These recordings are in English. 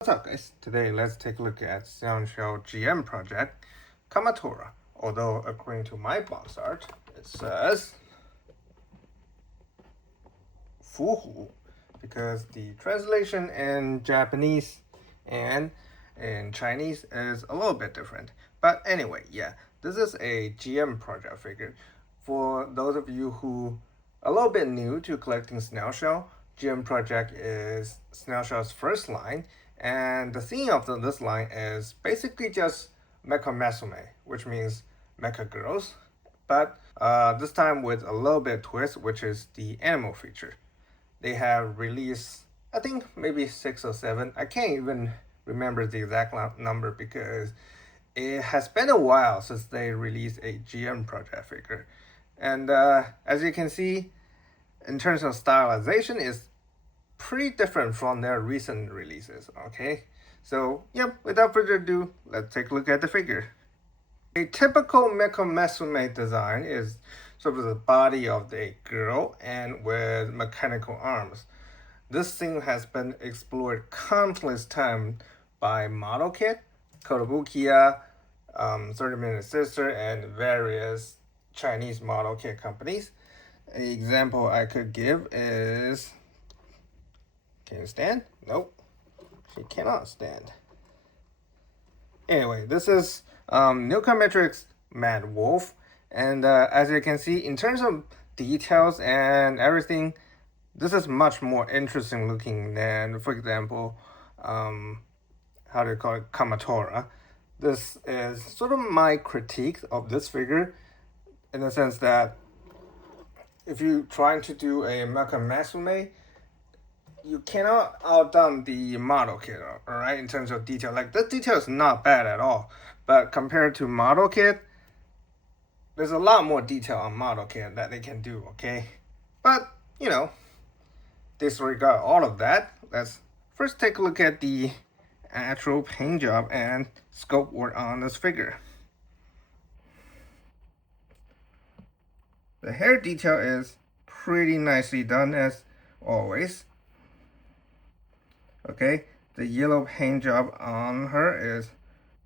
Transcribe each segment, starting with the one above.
What's up, guys? Today let's take a look at Snail GM project Kamatora. Although according to my box art it says Fuhu because the translation in Japanese and in Chinese is a little bit different. But anyway, yeah, this is a GM project figure. For those of you who are a little bit new to collecting snail shell, GM project is snail shell's first line, and the theme of this line is basically just mecha masume, which means mecha girls, but this time with a little bit twist, which is the animal feature. They have released, I think maybe 6 or 7. I can't even remember the exact number because it has been a while since they released a GM project figure. And as you can see, in terms of stylization, is pretty different from their recent releases. Okay, so yep, without further ado, let's take a look at the figure. A typical mecha masume design is sort of the body of a girl and with mechanical arms. This theme has been explored countless times by Model Kit, Kotobukiya, 30-Minute Sister, and various Chinese model kit companies. An example I could give is, can you stand? Nope, she cannot stand. Anyway, this is Newcometrics Mad Wolf, and as you can see, in terms of details and everything, this is much more interesting looking than, for example, how do you call it, Kamatora. This is sort of my critique of this figure, in the sense that if you're trying to do a mecha masume, you cannot outdone the model kit, all right, in terms of detail. Like, this detail is not bad at all, but compared to model kit, there's a lot more detail on model kit that they can do, okay? But, you know, disregard all of that. Let's first take a look at the actual paint job and sculpt work on this figure. The hair detail is pretty nicely done as always. Okay, the yellow paint job on her is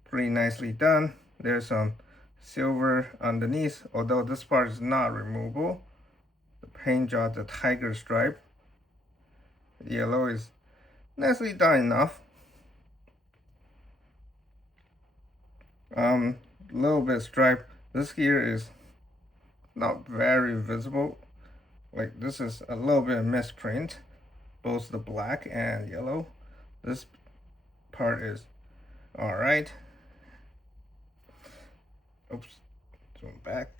pretty nicely done. There's some silver underneath, although this part is not removable. The paint job, the tiger stripe, the yellow is nicely done enough. Little bit stripe. This here is not very visible. Like, this is a little bit misprint, both the black and yellow. This part is all right. Oops, zoom back.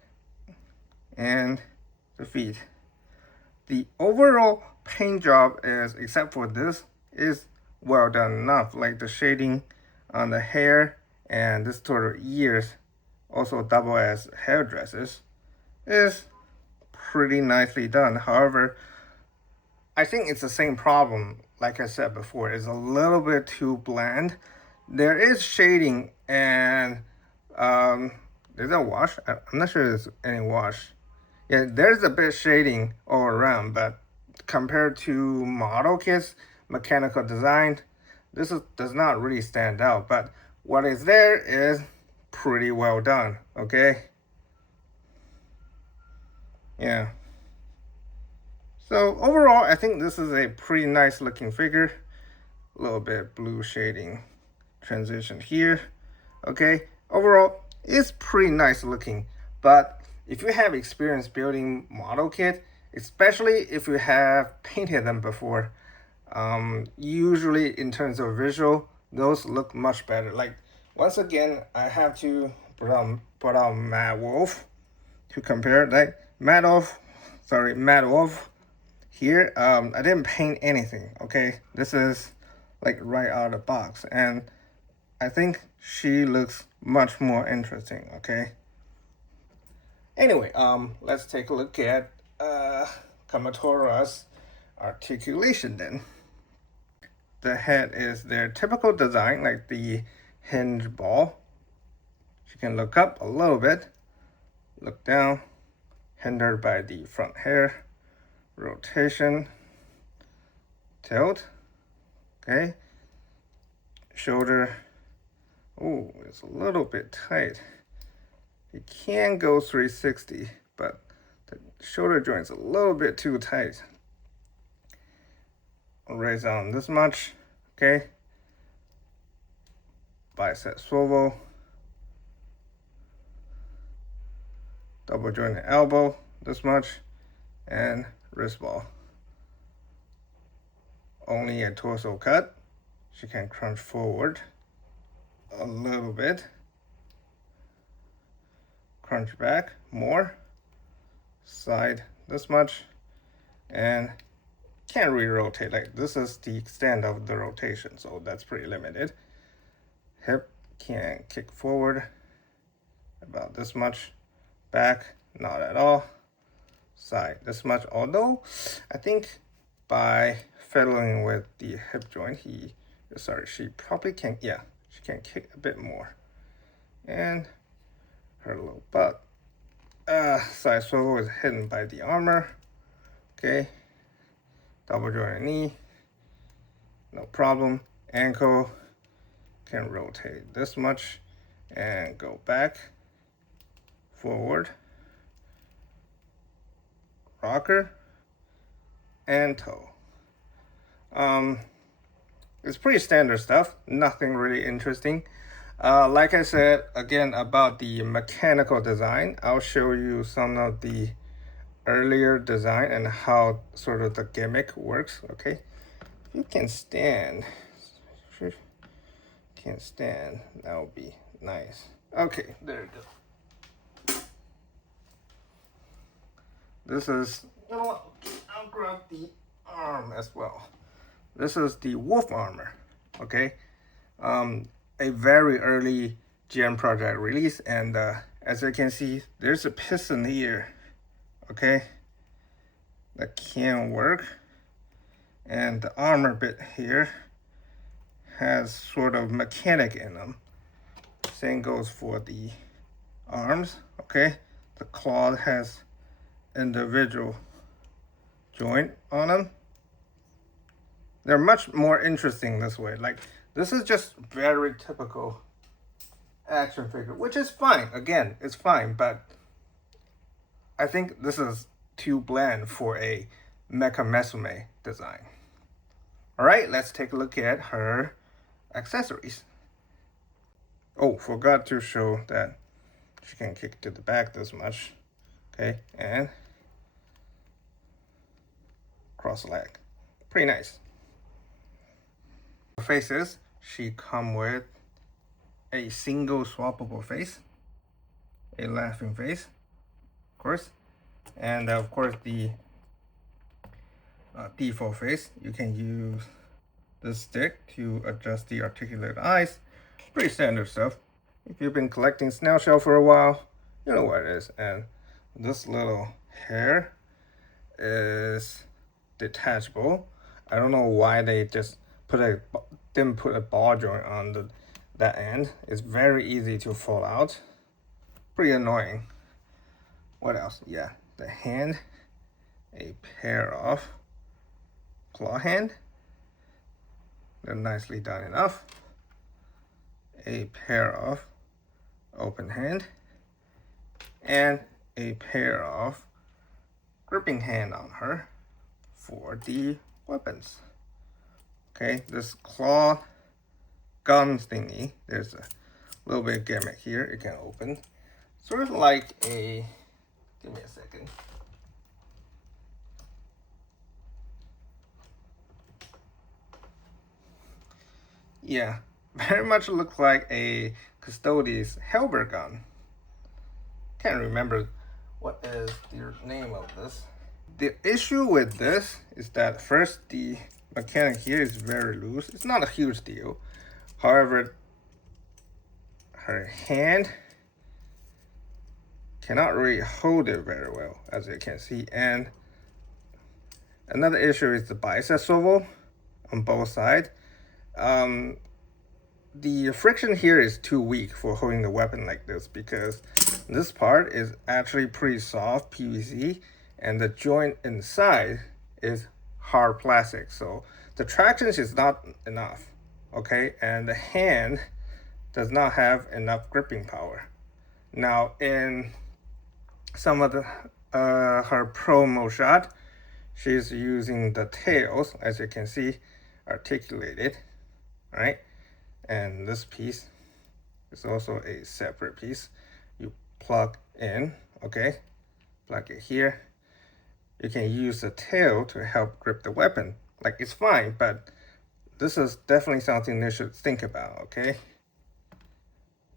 And the feet. The overall paint job is, except for this, is well done enough. Like the shading on the hair and this sort of ears, also double as hairdressers, is pretty nicely done. However, I think it's the same problem, like I said before, it's a little bit too bland. There is shading and there's a wash. I'm not sure there's any wash. Yeah, there's a bit shading all around, but compared to model kits, mechanical design, does not really stand out. But what is there is pretty well done, okay? Yeah. So overall, I think this is a pretty nice looking figure. A little bit blue shading transition here. Okay, overall, it's pretty nice looking. But if you have experience building model kit, especially if you have painted them before, usually in terms of visual, those look much better. Like, once again, I have to put out Mad Wolf to compare. Like, Mad Wolf here, I didn't paint anything, okay? This is like right out of the box, and I think she looks much more interesting, okay? Anyway, let's take a look at Kamatora's articulation then. The head is their typical design, like the hinge ball. She can look up a little bit, look down, hindered by the front hair, rotation, tilt, okay? shoulder. Oh, it's a little bit tight. It can go 360, but the shoulder joint's a little bit too tight. I'll raise down this much, okay? Bicep swivel. Double jointed elbow, this much, and wrist ball. Only a torso cut. She can crunch forward a little bit. Crunch back more. Side this much. And can't really rotate. Like, this is the extent of the rotation, so that's pretty limited. Hip can kick forward about this much. Back, not at all. Side this much, although I think by fiddling with the hip joint, she probably can, yeah, she can kick a bit more. And her little butt. Side swivel is hidden by the armor. Okay. Double jointed knee. No problem. Ankle can rotate this much and go back, forward, rocker, and toe. It's pretty standard stuff, nothing really interesting. Like I said, again, about the mechanical design, I'll show you some of the earlier design and how sort of the gimmick works, okay? If you can stand, that would be nice. Okay, there you go. This is, you know what, I'll grab the arm as well. This is the wolf armor, okay? A very early GM project release, and as you can see, there's a piston here, okay? That can work, and the armor bit here has sort of mechanic in them. Same goes for the arms, okay? The claw has individual joint on them. They're much more interesting this way. Like, this is just very typical action figure, which is fine. Again, it's fine, but I think this is too bland for a Mecha Mesame design. All right, let's take a look at her accessories. Oh, forgot to show that she can kick to the back this much. Okay, and cross leg. Pretty nice. Faces, she come with a single swappable face, a laughing face, of course, and of course the default face. You can use this stick to adjust the articulated eyes. Pretty standard stuff. If you've been collecting snail shell for a while, you know what it is. And this little hair is detachable. I don't know why they just didn't put a ball joint on that end. It's very easy to fall out. Pretty annoying. What else? Yeah, the hand, a pair of claw hand. They're nicely done enough. A pair of open hand, and a pair of gripping hand on her for the weapons. Okay, this claw gun thingy, there's a little bit of gimmick here. It can open. Sort of like a, give me a second. Yeah, very much looks like a Custodes Halberd gun. Can't remember what is the name of this. The issue with this is that first, the mechanic here is very loose. It's not a huge deal. However, her hand cannot really hold it very well, as you can see. And another issue is the bicep swivel on both sides. The friction here is too weak for holding the weapon like this, because this part is actually pretty soft PVC, and the joint inside is hard plastic, so the traction is not enough. okay, and the hand does not have enough gripping power. Now in some of the her promo shot, she's using the tails, as you can see, articulated, right? And this piece is also a separate piece. You plug in, okay? Plug it here. You can use the tail to help grip the weapon. Like, it's fine, but this is definitely something they should think about, okay?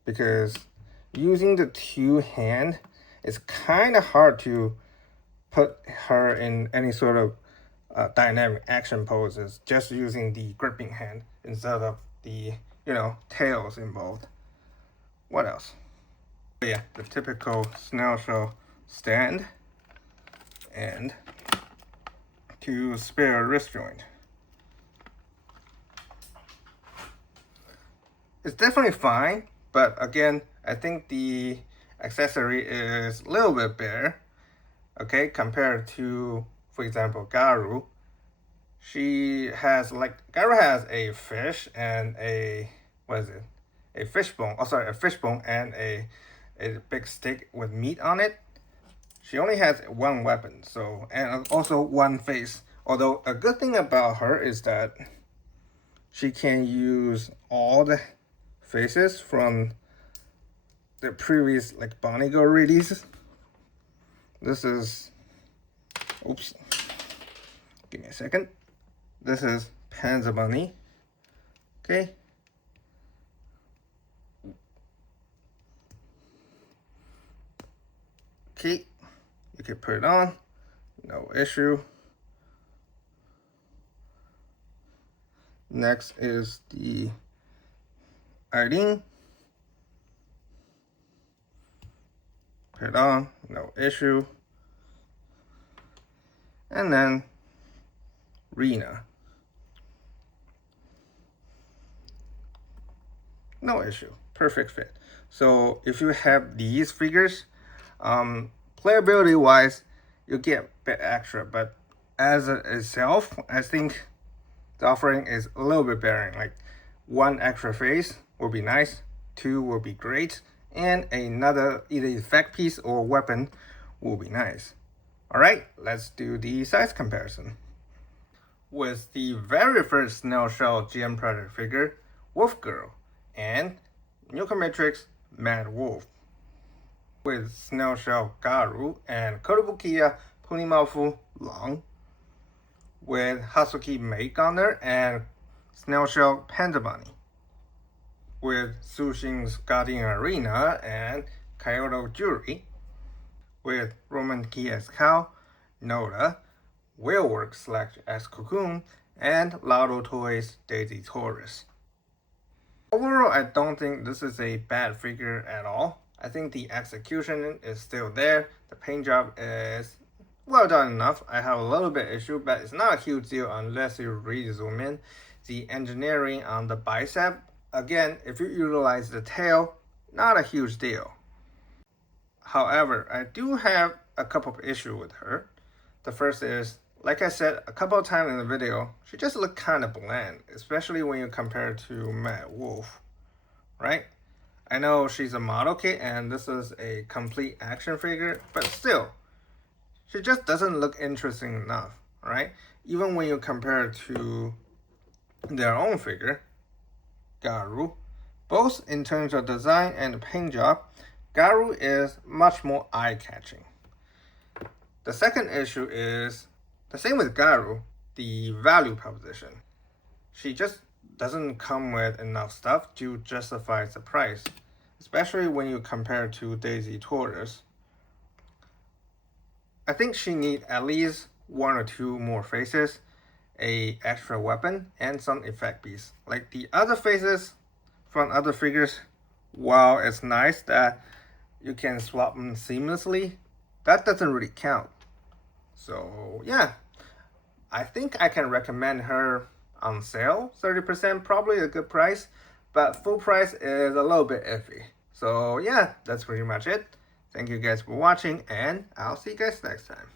Because using the two hand, it's kind of hard to put her in any sort of dynamic action poses just using the gripping hand instead of the, you know, tails involved. What else? Yeah, the typical snail shell stand and two spare wrist joint. It's definitely fine, but again, I think the accessory is a little bit better, okay, compared to, for example, Garu. She has, like, Garu has a fish and a, what is it? A fishbone, oh sorry, a fishbone and a big stick with meat on it. She only has one weapon, so, and also one face. Although a good thing about her is that she can use all the faces from the previous, like, Bonnie Girl releases. This is, oops, give me a second. This is Panzer Bunny, okay? Okay, you can put it on, no issue. Next is the Irene. Put it on, no issue. And then Rena. No issue, perfect fit. So if you have these figures, playability wise, you get a bit extra, but as itself, I think the offering is a little bit better. Like, one extra face will be nice, two will be great, and another either effect piece or weapon will be nice. All right, let's do the size comparison. With the very first Snail Shell GM Predator figure, Wolf Girl, and Nuka Matrix Mad Wolf. With Snail Shell Garu and Kotobukiya Punimafu Long. With Hasuki Maid Gunner and Snail Shell Panda Bunny. With Sushin's Guardian Arena and Kyoto Jury. With Roman Key as Cow, Noda, Whaleworks as Cocoon, and Lado Toys Daisy Taurus. Overall, I don't think this is a bad figure at all. I think the execution is still there. The paint job is well done enough. I have a little bit issue, but it's not a huge deal unless you really zoom in. The engineering on the bicep, again, if you utilize the tail, not a huge deal. However, I do have a couple of issues with her. The first is, like I said a couple of times in the video, she just looked kind of bland, especially when you compare it to Mad Wolf, right? I know she's a model kit and this is a complete action figure, but still, she just doesn't look interesting enough, right? Even when you compare it to their own figure, Garu, both in terms of design and paint job, Garu is much more eye-catching. The second issue is the same with Garu, the value proposition. She just doesn't come with enough stuff to justify the price, especially when you compare to Daisy Taurus. I think she needs at least one or two more faces, a extra weapon, and some effect piece. Like the other faces from other figures, while it's nice that you can swap them seamlessly, that doesn't really count. So yeah, I think I can recommend her on sale, 30%, probably a good price, but full price is a little bit iffy. So yeah, that's pretty much it. Thank you guys for watching, and I'll see you guys next time.